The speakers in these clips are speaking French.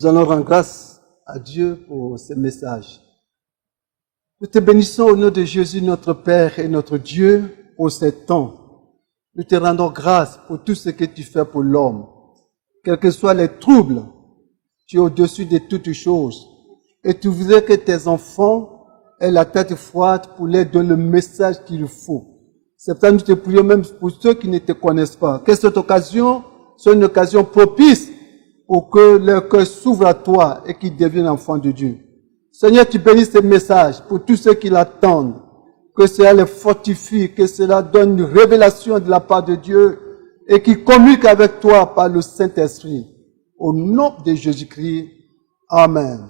Nous allons rendre grâce à Dieu pour ce message. Nous te bénissons au nom de Jésus, notre Père et notre Dieu, pour ce temps. Nous te rendons grâce pour tout ce que tu fais pour l'homme. Quels que soient les troubles, tu es au-dessus de toutes choses. Et tu voudrais que tes enfants aient la tête froide pour leur donner le message qu'il faut. C'est pour ça que nous te prions même pour ceux qui ne te connaissent pas. Que cette occasion soit une occasion propice pour que leur cœur s'ouvre à toi et qu'ils deviennent enfants de Dieu. Seigneur, tu bénis ce message pour tous ceux qui l'attendent. Que cela les fortifie, que cela donne une révélation de la part de Dieu et qu'ils communiquent avec toi par le Saint-Esprit. Au nom de Jésus-Christ. Amen.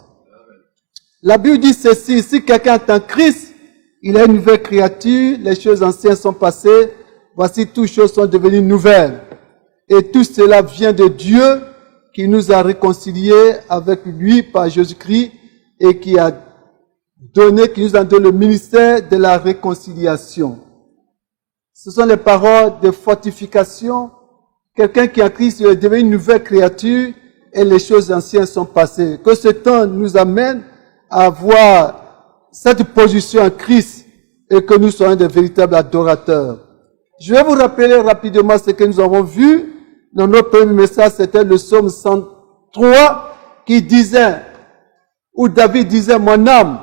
La Bible dit ceci, si quelqu'un est en Christ, il est une nouvelle créature, les choses anciennes sont passées, voici toutes choses sont devenues nouvelles. Et tout cela vient de Dieu, qui nous a réconciliés avec lui par Jésus-Christ et qui nous a donné le ministère de la réconciliation. Ce sont les paroles de fortification. Quelqu'un qui est en Christ est devenu une nouvelle créature et les choses anciennes sont passées. Que ce temps nous amène à avoir cette position en Christ et que nous soyons de véritables adorateurs. Je vais vous rappeler rapidement ce que nous avons vu. Dans notre premier message, c'était le psaume 103 qui disait, où David disait, mon âme,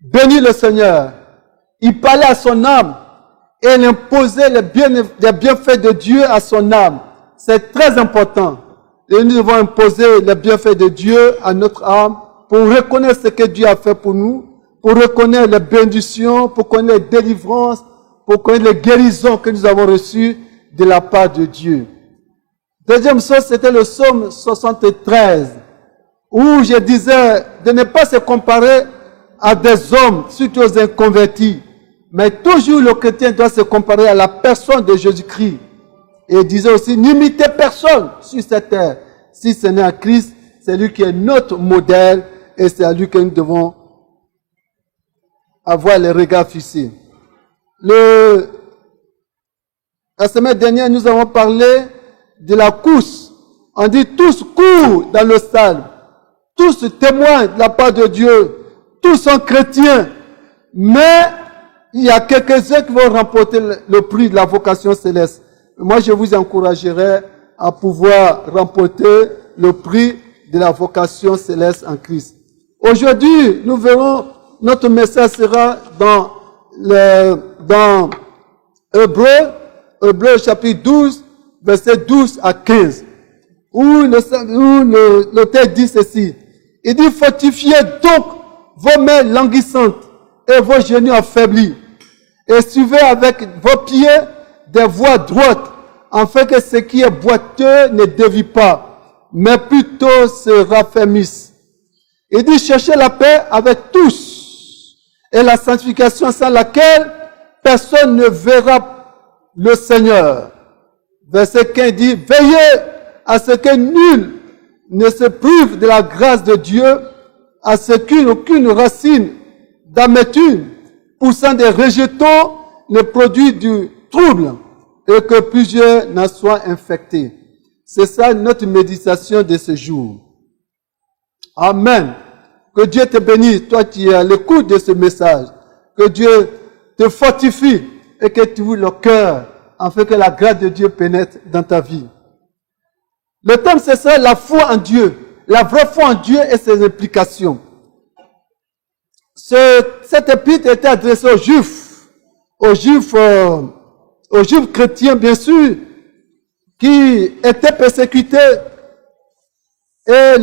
bénis le Seigneur. Il parlait à son âme et il imposait les bienfaits de Dieu à son âme. C'est très important. Et nous devons imposer les bienfaits de Dieu à notre âme pour reconnaître ce que Dieu a fait pour nous, pour reconnaître les bénédictions, pour connaître les délivrances, pour connaître les guérisons que nous avons reçues de la part de Dieu. Deuxième chose, c'était le psaume 73, où je disais de ne pas se comparer à des hommes, surtout aux inconvertis, mais toujours le chrétien doit se comparer à la personne de Jésus-Christ. Et il disait aussi, n'imitez personne sur cette terre. si ce n'est à Christ, c'est lui qui est notre modèle et c'est à lui que nous devons avoir les regards fixés. La semaine dernière, nous avons parlé de la course. On dit tous courent dans le stade. Tous témoignent de la part de Dieu. Tous sont chrétiens. Mais il y a quelques-uns qui vont remporter le prix de la vocation céleste. Moi, je vous encouragerai à pouvoir remporter le prix de la vocation céleste en Christ. Aujourd'hui, nous verrons, notre message sera dans Hébreux chapitre 12, versets 12 à 15, où l'auteur dit ceci. Il dit, fortifiez donc vos mains languissantes et vos genoux affaiblis, et suivez avec vos pieds des voies droites, afin que ce qui est boiteux ne dévie pas, mais plutôt se raffermisse. Il dit, cherchez la paix avec tous, et la sanctification sans laquelle personne ne verra le Seigneur. Verset 15 dit, veillez à ce que nul ne se prive de la grâce de Dieu, à ce qu'aucune racine d'amertume poussant des rejetons ne produit du trouble, et que plusieurs n'en soient infectés. C'est ça notre méditation de ce jour. Amen. Que Dieu te bénisse, toi qui es à l'écoute de ce message. Que Dieu te fortifie et que tu ouvres le cœur afin que la grâce de Dieu pénètre dans ta vie. Le thème, c'est ça, la foi en Dieu. La vraie foi en Dieu et ses implications. Cette épître était adressée aux Juifs chrétiens, bien sûr, qui étaient persécutés, et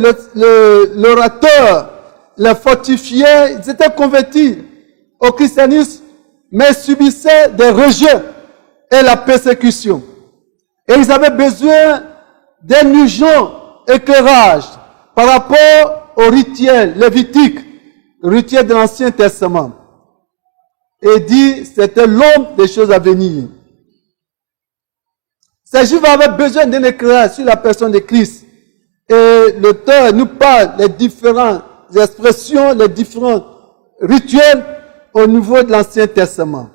l'orateur les fortifiait. Ils étaient convertis au christianisme, mais subissaient des rejets et la persécution. Et ils avaient besoin d'un urgent éclairage par rapport aux rituels lévitiques, rituels de l'Ancien Testament. Et dit, c'était l'homme des choses à venir. Ces Juifs avaient besoin d'un éclairage sur la personne de Christ. Et l'auteur nous parle des différentes expressions, les différents rituels au niveau de l'Ancien Testament.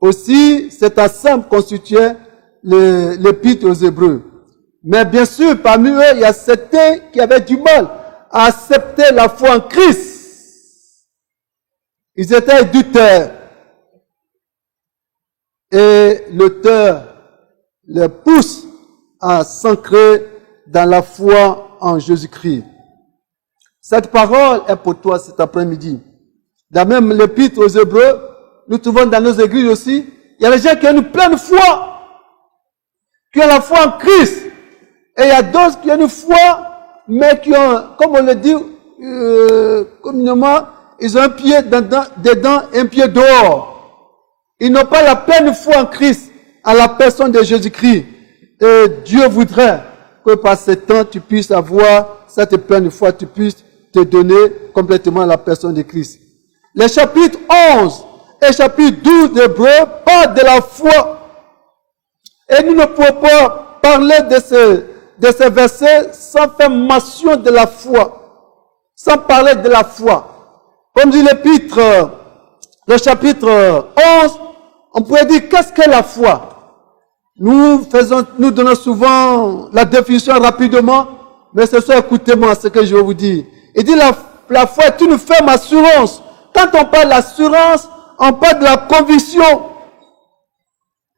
Aussi, cet ensemble constituait l'épître aux Hébreux. Mais bien sûr, parmi eux, il y a certains qui avaient du mal à accepter la foi en Christ. Ils étaient adultères. Et l'auteur les pousse à s'ancrer dans la foi en Jésus-Christ. Cette parole est pour toi cet après-midi. Dans même l'épître aux Hébreux, nous trouvons dans nos églises aussi, il y a des gens qui ont une pleine foi, qui ont la foi en Christ. Et il y a d'autres qui ont une foi, mais qui ont, comme on le dit communément, ils ont un pied dedans et un pied dehors. Ils n'ont pas la pleine foi en Christ, à la personne de Jésus-Christ. Et Dieu voudrait que par ce temps, tu puisses avoir cette pleine foi, tu puisses te donner complètement à la personne de Christ. Les chapitres 11 et chapitre 12 d'Hébreux parlent de la foi. Et nous ne pouvons pas parler de ces versets sans faire mention de la foi, sans parler de la foi. Comme dit l'épître, le chapitre 11, on pourrait dire, qu'est-ce que la foi? Nous donnons souvent la définition rapidement, mais ce soir, écoutez-moi ce que je vais vous dire. Il dit, la foi est une ferme assurance. Quand on parle d'assurance, on parle de la conviction.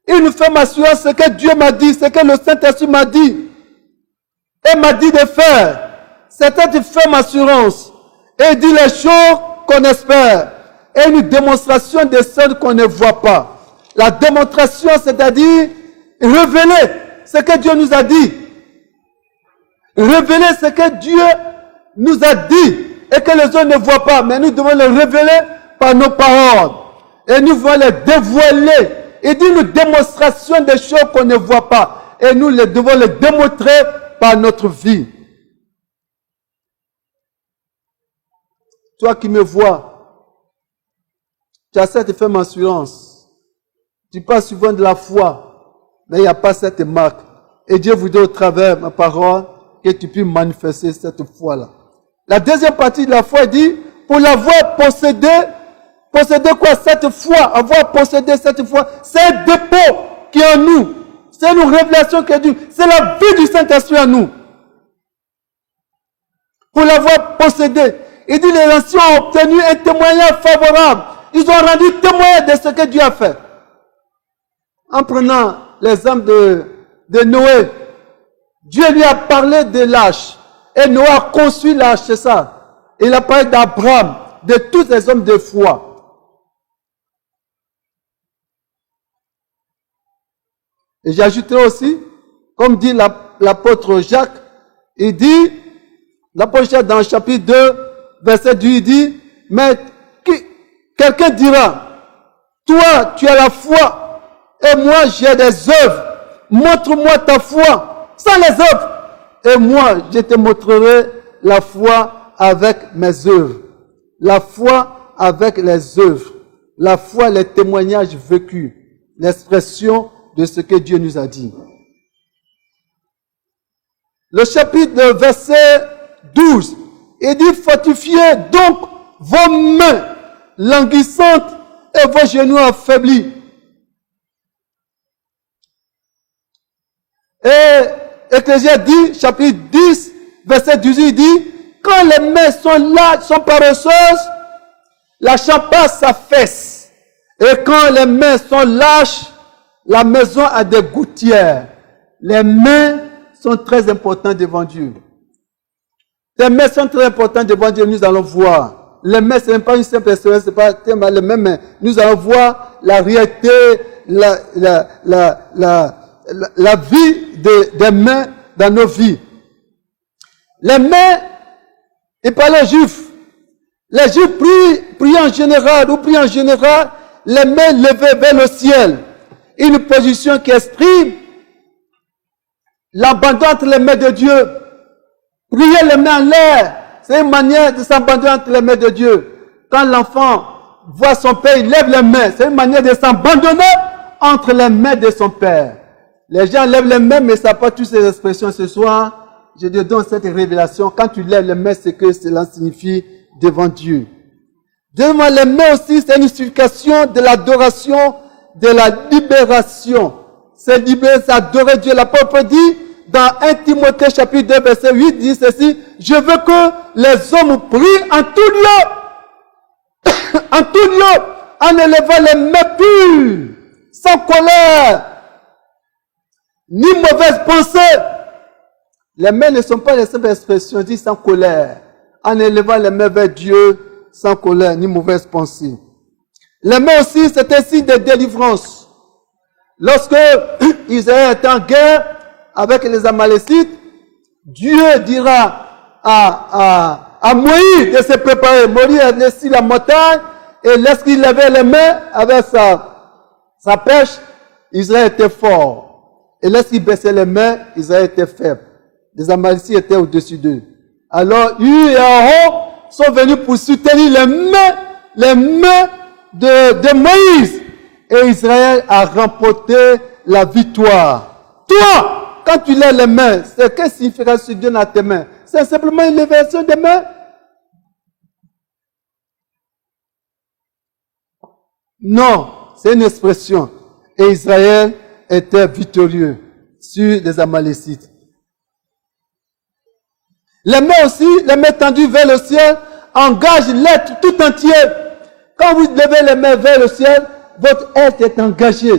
Une ferme assurance, c'est ce que Dieu m'a dit, c'est ce que le Saint-Esprit m'a dit. Et m'a dit de faire. C'est une ferme assurance. Et il dit les choses qu'on espère. Et une démonstration de celles qu'on ne voit pas. La démonstration, c'est-à-dire révéler ce que Dieu nous a dit. Révéler ce que Dieu nous a dit et que les autres ne voient pas. Mais nous devons le révéler par nos paroles. Et nous devons les dévoiler. Il dit une démonstration des choses qu'on ne voit pas. Et nous devons les démontrer par notre vie. Toi qui me vois, tu as cette ferme assurance. Tu parles souvent de la foi, mais il n'y a pas cette marque. Et Dieu voudrait au travers de ma parole que tu puisses manifester cette foi-là. La deuxième partie de la foi dit, pour l'avoir possédé, posséder quoi? Cette foi, avoir possédé cette foi, c'est un dépôt qui est en nous. C'est une révélation qui est due. C'est la vie du Saint-Esprit en nous. Pour l'avoir possédé. Il dit, les anciens ont obtenu un témoignage favorable. Ils ont rendu témoignage de ce que Dieu a fait. En prenant l'exemple de Noé, Dieu lui a parlé de l'arche. Et Noé a conçu l'arche, c'est ça. Il a parlé d'Abraham, de tous les hommes de foi. Et j'ajouterai aussi, comme dit l'apôtre Jacques, il dit, l'apôtre Jacques dans le chapitre 2, verset 2, il dit, mais quelqu'un dira, toi tu as la foi, et moi j'ai des œuvres, montre-moi ta foi, sans les œuvres, et moi je te montrerai la foi avec mes œuvres. La foi avec les œuvres, la foi, les témoignages vécus, l'expression de ce que Dieu nous a dit. Le chapitre verset 12, il dit, fortifiez donc vos mains languissantes et vos genoux affaiblis. Et Ecclésiaste dit, chapitre 10, verset 18, il dit, quand les mains sont là, sont paresseuses, la chapasse s'affaisse. Et quand les mains sont lâches, la maison a des gouttières. Les mains sont très importantes devant Dieu. Les mains sont très importantes devant Dieu, nous allons voir. Les mains, ce n'est pas une simple expérience, ce n'est pas les mêmes mains. Nous allons voir la réalité, la vie des mains dans nos vies. Les mains, il parlait aux Juifs. Les Juifs prient en général, les mains levées vers le ciel. Une position qui exprime l'abandon entre les mains de Dieu. Prier les mains en l'air, c'est une manière de s'abandonner entre les mains de Dieu. Quand l'enfant voit son père, il lève les mains. C'est une manière de s'abandonner entre les mains de son père. Les gens lèvent les mains, mais ça n'a pas toutes ces expressions ce soir. Je te donne cette révélation. Quand tu lèves les mains, c'est que cela signifie devant Dieu. Devant les mains aussi, c'est une signification de l'adoration, de la libération. C'est libérer, c'est adorer Dieu. L'apôtre dit, dans 1 Timothée chapitre 2, verset 8, dit ceci, je veux que les hommes prient en tout lieu, en tout lieu, en élevant les mains pures, sans colère, ni mauvaise pensée. Les mains ne sont pas les simples expressions, dit sans colère, en élevant les mains vers Dieu, sans colère, ni mauvaise pensée. Les mains aussi, c'est un signe de délivrance. Lorsque Israël est en guerre avec les Amalécites, Dieu dira à Moïse de se préparer. Moïse a laissé la montagne et lorsqu'il levait les mains avec sa pêche, Israël était fort. Et lorsqu'il baissait les mains, Israël était faible. Les Amalécites étaient au-dessus d'eux. Alors, Hur et Aaron sont venus pour soutenir les mains de Moïse. Et Israël a remporté la victoire. Toi, quand tu lèves les mains, c'est quelle signification Dieu donne à tes mains? C'est simplement une élévation des mains? Non, c'est une expression. Et Israël était victorieux sur les Amalécites. Les mains aussi, les mains tendues vers le ciel, engagent l'être tout entier. Quand vous levez les mains vers le ciel, votre être est engagé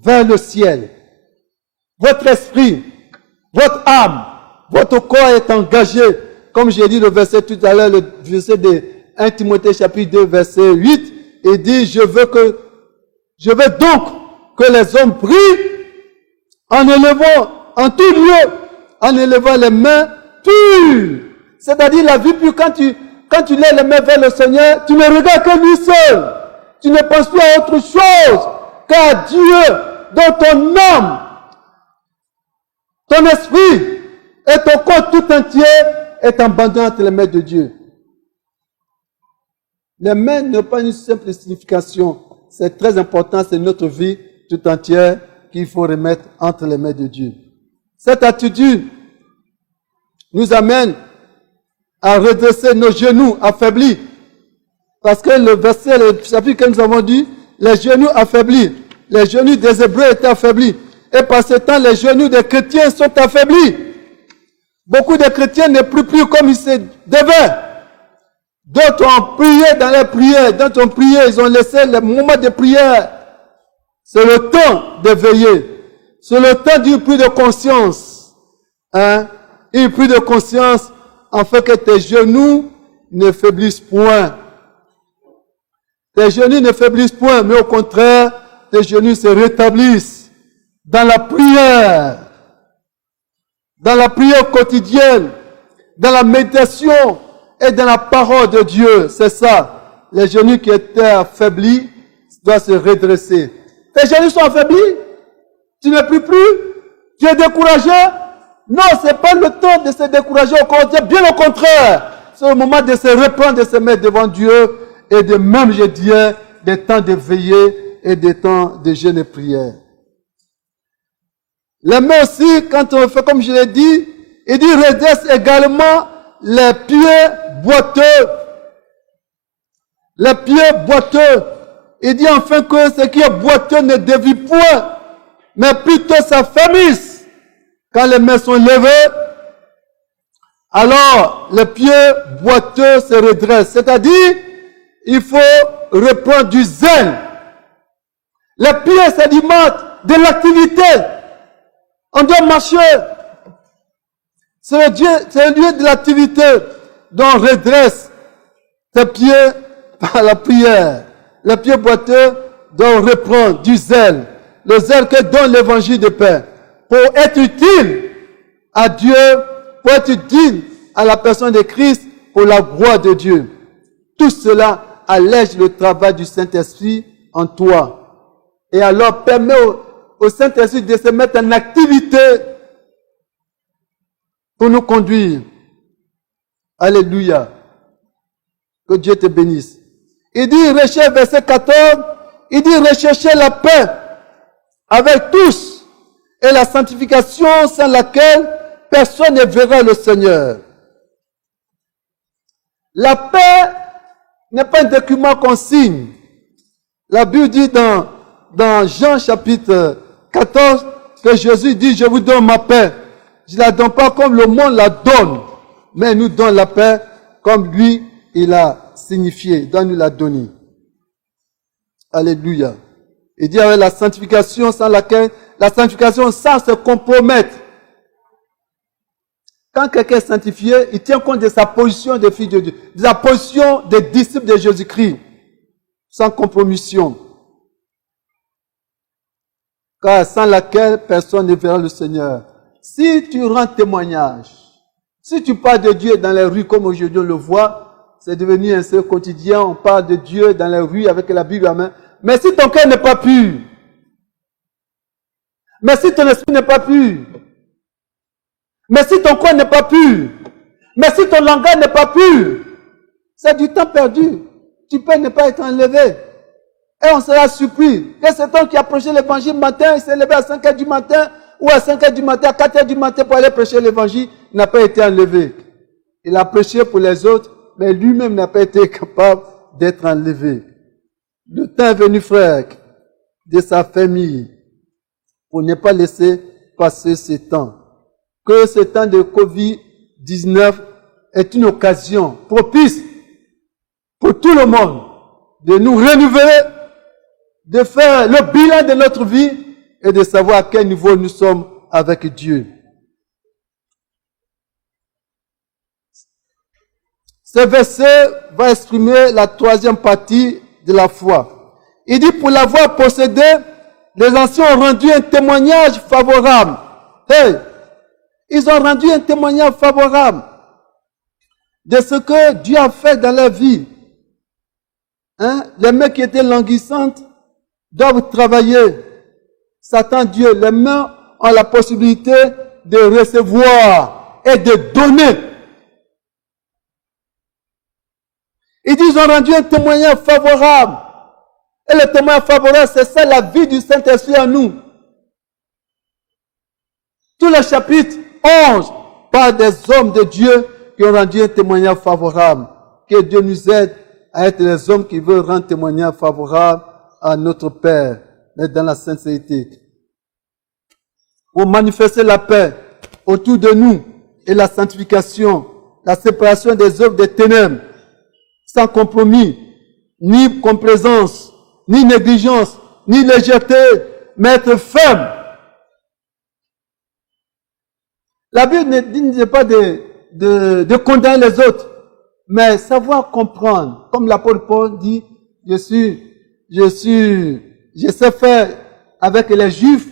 vers le ciel. Votre esprit, votre âme, votre corps est engagé. Comme j'ai dit le verset tout à l'heure, le verset de 1 Timothée chapitre 2, verset 8, il dit, je veux donc que les hommes prient en élevant, en tout lieu, en élevant les mains pures. C'est-à-dire la vie pure, quand tu lèves les mains vers le Seigneur, tu ne regardes que lui seul. Tu ne penses plus à autre chose qu'à Dieu, dans ton âme, ton esprit et ton corps tout entier est abandonné entre les mains de Dieu. Les mains n'ont pas une simple signification. C'est très important, c'est notre vie tout entière qu'il faut remettre entre les mains de Dieu. Cette attitude nous amène à redresser nos genoux affaiblis. Parce que le verset, le chapitre que nous avons dit, les genoux affaiblis, les genoux des Hébreux étaient affaiblis. Et par ce temps, les genoux des chrétiens sont affaiblis. Beaucoup de chrétiens ne prient plus comme ils se devaient. D'autres ont prié dans les prières, d'autres ont prié, ils ont laissé le moment de prière. C'est le temps de veiller. C'est le temps d'une prise de conscience. Une prise de conscience afin que tes genoux ne faiblissent point. Tes genoux ne faiblissent point, mais au contraire, tes genoux se rétablissent dans la prière quotidienne, dans la méditation et dans la parole de Dieu. C'est ça. Les genoux qui étaient affaiblis doivent se redresser. Tes genoux sont affaiblis? Tu ne pries plus? Tu es découragé? Non, ce n'est pas le temps de se décourager au contraire. Bien au contraire. C'est le moment de se reprendre, de se mettre devant Dieu et de même, je dirais, des temps de veiller et des temps de jeûne et prière. Les mains aussi, quand on fait comme je l'ai dit, il dit redresse également les pieds boiteux. Les pieds boiteux. Il dit enfin que ce qui est boiteux ne dévie point, mais plutôt s'affermisse. Quand les mains sont levées, alors les pieds boiteux se redressent. C'est-à-dire, il faut reprendre du zèle. Les pieds s'alimentent de l'activité. On doit marcher. C'est le lieu de l'activité dont on redresse ses pieds par la prière. Les pieds boiteux doivent reprendre du zèle. Le zèle que donne l'évangile de paix. Pour être utile à Dieu, pour être utile à la personne de Christ, pour la gloire de Dieu. Tout cela allège le travail du Saint-Esprit en toi. Et alors permet au Saint-Esprit de se mettre en activité pour nous conduire. Alléluia. Que Dieu te bénisse. Il dit, recherche, verset 14, il dit, recherchez la paix avec tous et la sanctification sans laquelle personne ne verra le Seigneur. La paix n'est pas un document qu'on signe. La Bible dit dans Jean chapitre 14 que Jésus dit, je vous donne ma paix. Je ne la donne pas comme le monde la donne, mais nous donne la paix comme lui, il a signifié, il doit nous la donner. Alléluia. Il dit avec la sanctification sans laquelle, la sanctification sans se compromettre. Quand quelqu'un est sanctifié, il tient compte de sa position de fils de Dieu, de sa position de disciple de Jésus-Christ, sans compromission. Car sans laquelle personne ne verra le Seigneur. Si tu rends témoignage, si tu parles de Dieu dans les rues comme aujourd'hui on le voit, c'est devenu un seul quotidien, on parle de Dieu dans les rues avec la Bible à main. Mais si ton cœur n'est pas pur, mais si ton esprit n'est pas pur, mais si ton corps n'est pas pur, mais si ton langage n'est pas pur, c'est du temps perdu. Tu peux ne pas être enlevé. Et on sera surpris que cet homme qui a prêché l'évangile matin, il s'est levé à 5 heures du matin, ou à 5 heures du matin, à 4 heures du matin pour aller prêcher l'évangile, n'a pas été enlevé. Il a prêché pour les autres, mais lui-même n'a pas été capable d'être enlevé. Le temps est venu, frère, de sa famille, pour ne pas laisser passer ce temps. Que ce temps de Covid-19 est une occasion propice pour tout le monde de nous renouveler, de faire le bilan de notre vie et de savoir à quel niveau nous sommes avec Dieu. Ce verset va exprimer la troisième partie de la foi. Il dit, pour l'avoir possédé, les anciens ont rendu un témoignage favorable. Hey, ils ont rendu un témoignage favorable de ce que Dieu a fait dans leur vie. Les mains qui étaient languissantes doivent travailler. Satan, Dieu, les mains ont la possibilité de recevoir et de donner. Ils disent, ils ont rendu un témoignage favorable. Et le témoignage favorable, c'est ça la vie du Saint-Esprit en nous. Tout le chapitre 11 par des hommes de Dieu qui ont rendu un témoignage favorable. Que Dieu nous aide à être les hommes qui veulent rendre témoignage favorable à notre Père, mais dans la sincérité. Pour manifester la paix autour de nous et la sanctification, la séparation des œuvres des ténèbres, sans compromis, ni complaisance, ni négligence, ni légèreté, mais être ferme. La Bible ne dit pas de condamner les autres, mais savoir comprendre. Comme l'apôtre Paul dit, je sais faire avec les Juifs,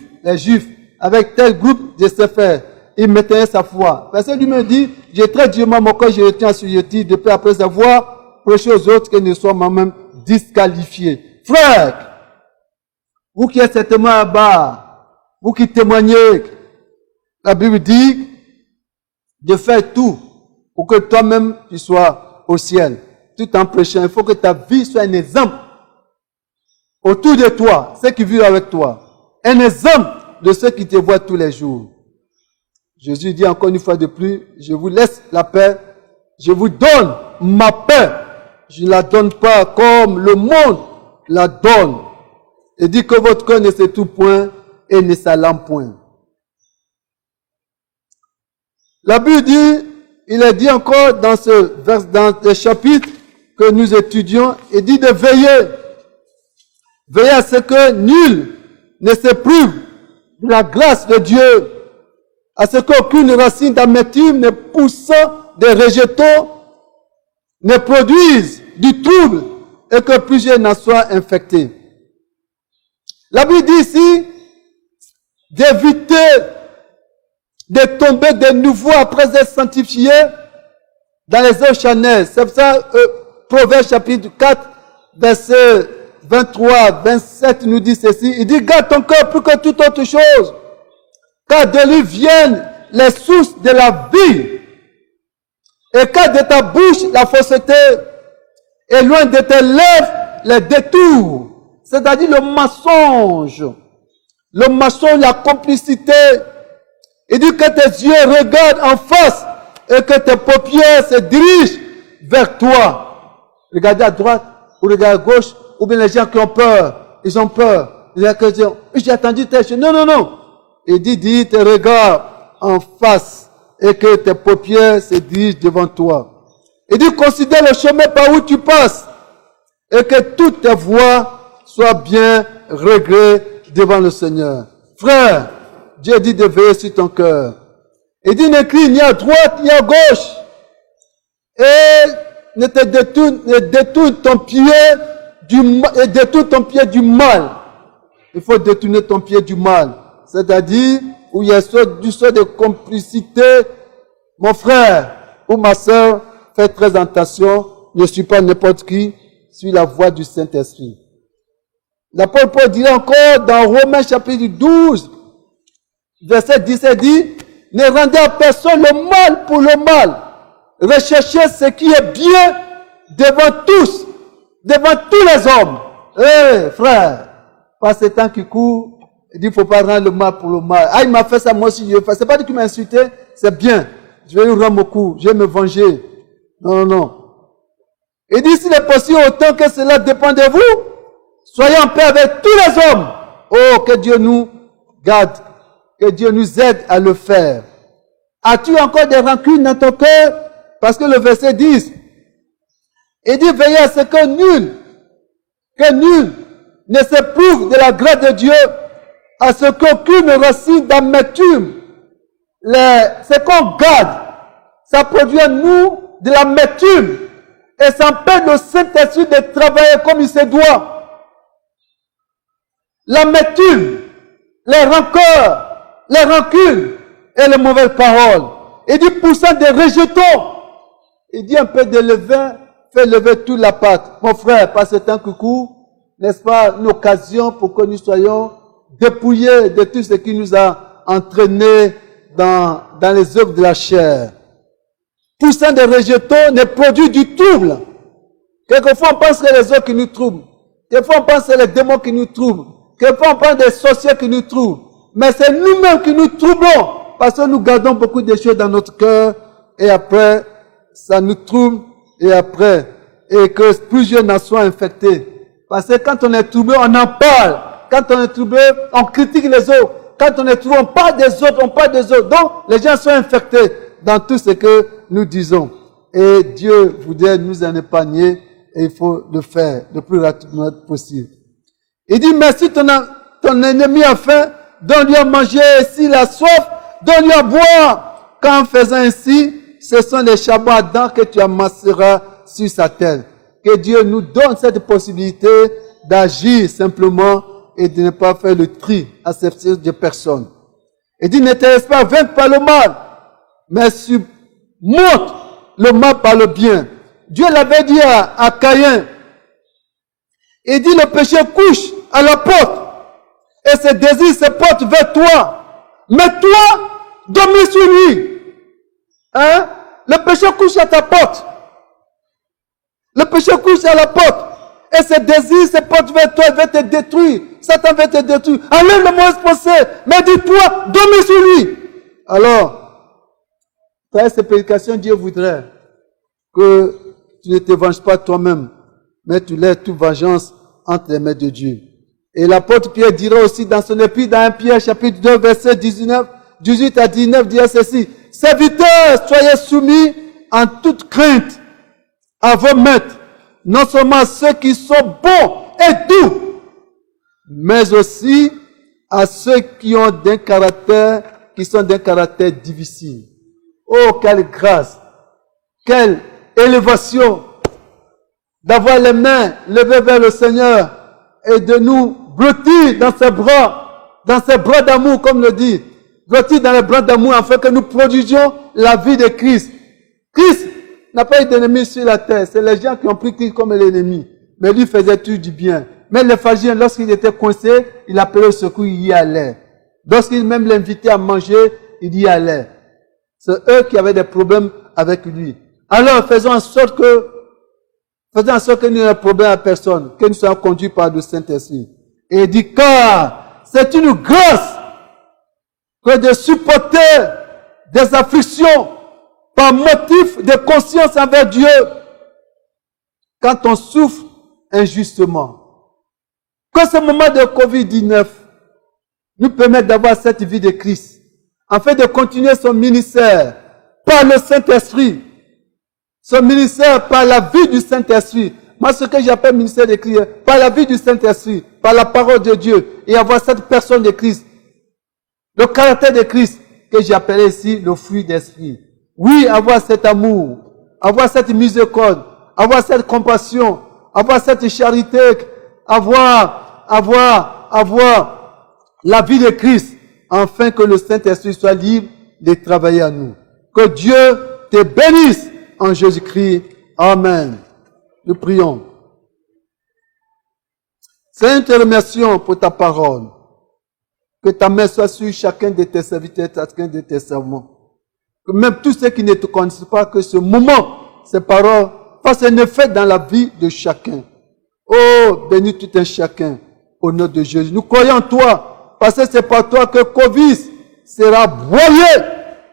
avec tel groupe, je sais faire. Il mettait sa foi. Parce que lui me dit, j'ai très durement mon corps, je le tiens assujetti, depuis après avoir prêché aux autres, que ne soient moi-même disqualifiés. Frère, vous qui êtes certainement là-bas, vous qui témoignez, la Bible dit de faire tout pour que toi-même tu sois au ciel. Tout en prêchant, il faut que ta vie soit un exemple autour de toi, ceux qui vivent avec toi. Un exemple de ceux qui te voient tous les jours. Jésus dit encore une fois de plus, je vous laisse la paix, je vous donne ma paix. Je ne la donne pas comme le monde la donne. Et dit que votre cœur ne s'étouffe point et ne s'alarme point. La Bible dit, il est dit encore dans dans le chapitre que nous étudions, il dit de veiller. Veiller à ce que nul ne se prive de la grâce de Dieu, à ce qu'aucune racine d'amertume ne poussant des rejetons ne produise du trouble et que plusieurs n'en soient infectés. La Bible dit ici d'éviter de tomber de nouveau après être sanctifié dans les eaux charnelles. C'est pour ça Proverbe chapitre 4, verset 23, 27 nous dit ceci. Il dit, garde ton cœur plus que toute autre chose, car de lui viennent les sources de la vie. Et car de ta bouche la fausseté, et loin de tes lèvres les détours. C'est-à-dire le mensonge, la complicité. Il dit que tes yeux regardent en face et que tes paupières se dirigent vers toi. Regardez à droite ou regardez à gauche, ou bien les gens qui ont peur, ils ont peur. J'ai attendu tes choses. Non, non, non. Il dit tes regards en face et que tes paupières se dirigent devant toi. Il dit considère le chemin par où tu passes et que toutes tes voies soient bien réglées devant le Seigneur. Frère, Dieu dit de veiller sur ton cœur. Il dit n'écris ni à droite ni à gauche. Et ne détourne ton pied du mal. Il faut détourner ton pied du mal. C'est-à-dire où il y a du sort de complicité. Mon frère ou ma soeur, faites très attention. Ne suis pas n'importe qui. Suis la voie du Saint-Esprit. L'apôtre Paul dit encore dans Romains chapitre 12, verset 17 dit, ne rendez à personne le mal pour le mal. Recherchez ce qui est bien devant tous les hommes. Frère, pas ce temps qui court, il dit, il ne faut pas rendre le mal pour le mal. Ah, il m'a fait ça, moi aussi je le fais. C'est pas dit qu'il m'a insulté, c'est bien. Je vais lui rendre mon coup, je vais me venger. Non, non, non. Il dit, s'il est possible, autant que cela dépend de vous, soyez en paix avec tous les hommes. Oh, que Dieu nous garde, que Dieu nous aide à le faire. As-tu encore des rancunes dans ton cœur? Parce que le verset 10, il dit, veillez à ce que nul ne se prive de la grâce de Dieu, à ce qu'aucune racine d'amertume, ce qu'on garde, ça produit en nous de l'amertume, et ça empêche le Saint-Esprit de travailler comme il se doit. L'amertume, les rancœurs, les rancunes et les mauvaises paroles. Il dit poussant des rejetons. Il dit un peu de levain, fait lever toute la pâte. Mon frère, par ce temps que court, n'est-ce pas, une occasion pour que nous soyons dépouillés de tout ce qui nous a entraînés dans les œuvres de la chair. Poussant des rejetons ne produit du trouble. Quelquefois, on pense que les autres qui nous troublent. Quelquefois, on pense que c'est les démons qui nous troublent. Quelquefois, on pense des sorciers qui nous troublent. Mais c'est nous-mêmes qui nous troublons. Parce que nous gardons beaucoup de choses dans notre cœur et après, ça nous trouble et après, et que plusieurs n'en soient infectés. Parce que quand on est troublé, on en parle. Quand on est troublé, on critique les autres. Quand on est troublé, on parle des autres, on parle des autres. Donc, les gens sont infectés dans tout ce que nous disons. Et Dieu voudrait nous en épargner et il faut le faire le plus rapidement possible. Il dit, mais si ton ennemi a faim, donne-lui à manger, et s'il a soif, donne-lui à boire. Qu'en faisant ainsi, ce sont les charbons ardents que tu amasseras sur sa tête. Que Dieu nous donne cette possibilité d'agir simplement et de ne pas faire le tri à cette de personnes. Il dit, ne te laisse pas vaincre par le mal, mais surmonte le mal par le bien. Dieu l'avait dit à Caïn. Il dit, le péché couche à la porte et ses désirs se portent vers toi. Mais toi, domine sur lui. Hein? Le péché couche à ta porte. Le péché couche à la porte. Et ses désirs se portent vers toi, il va te détruire. Satan va te détruire. Enlève le mauvais pensée. Mais dis-toi, domine sur lui. Alors, par cette prédication, Dieu voudrait que tu ne te venges pas toi-même, mais tu laisses toute vengeance entre les mains de Dieu. Et l'apôtre Pierre dira aussi dans son épître, dans 1 Pierre chapitre 2, verset 18 à 19, dira ceci. Serviteurs, soyez soumis en toute crainte à vos maîtres, non seulement à ceux qui sont bons et doux, mais aussi à ceux qui sont d'un caractère difficile. Oh, quelle grâce, quelle élévation d'avoir les mains levées vers le Seigneur et de nous blottir dans ses bras d'amour, comme le dit, blottir dans les bras d'amour afin que nous produisions la vie de Christ. Christ n'a pas eu d'ennemi sur la terre, c'est les gens qui ont pris Christ comme l'ennemi, mais lui faisait tout du bien. Mais les pharisiens, lorsqu'il était coincé, il appelait au secours, il y allait. Lorsqu'il même l'invitait à manger, il y allait. C'est eux qui avaient des problèmes avec lui. Alors, faisons en sorte que nous n'ayons de problème à personne, que nous soyons conduits par le Saint-Esprit. Et il dit, car c'est une grâce que de supporter des afflictions par motif de conscience envers Dieu quand on souffre injustement. Que ce moment de Covid-19 nous permette d'avoir cette vie de Christ, afin de continuer son ministère par le Saint-Esprit. Son ministère par la vie du Saint-Esprit. Moi, ce que j'appelle ministère de Christ, par la vie du Saint-Esprit, par la parole de Dieu, et avoir cette personne de Christ, le caractère de Christ, que j'appelle ici le fruit d'esprit. Oui, avoir cet amour, avoir cette miséricorde, avoir cette compassion, avoir cette charité, avoir la vie de Christ, afin que le Saint-Esprit soit libre de travailler à nous. Que Dieu te bénisse en Jésus-Christ. Amen. Nous prions. Seigneur, nous te remercions pour ta parole. Que ta main soit sur chacun de tes serviteurs, chacun de tes servants. Que même tous ceux qui ne te connaissent pas, que ce moment, ces paroles, fassent un effet dans la vie de chacun. Oh, bénis tout un chacun au nom de Jésus. Nous croyons en toi, parce que c'est par toi que Covid sera broyé.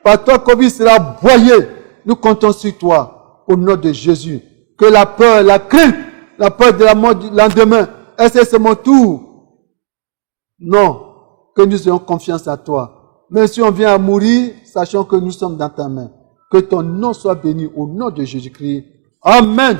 Par toi, Covid sera broyé. Nous comptons sur toi, au nom de Jésus. Que la peur, la crainte, la peur de la mort du lendemain, est-ce que c'est mon tour? Non. Que nous ayons confiance à toi. Même si on vient à mourir, sachant que nous sommes dans ta main. Que ton nom soit béni au nom de Jésus-Christ. Amen.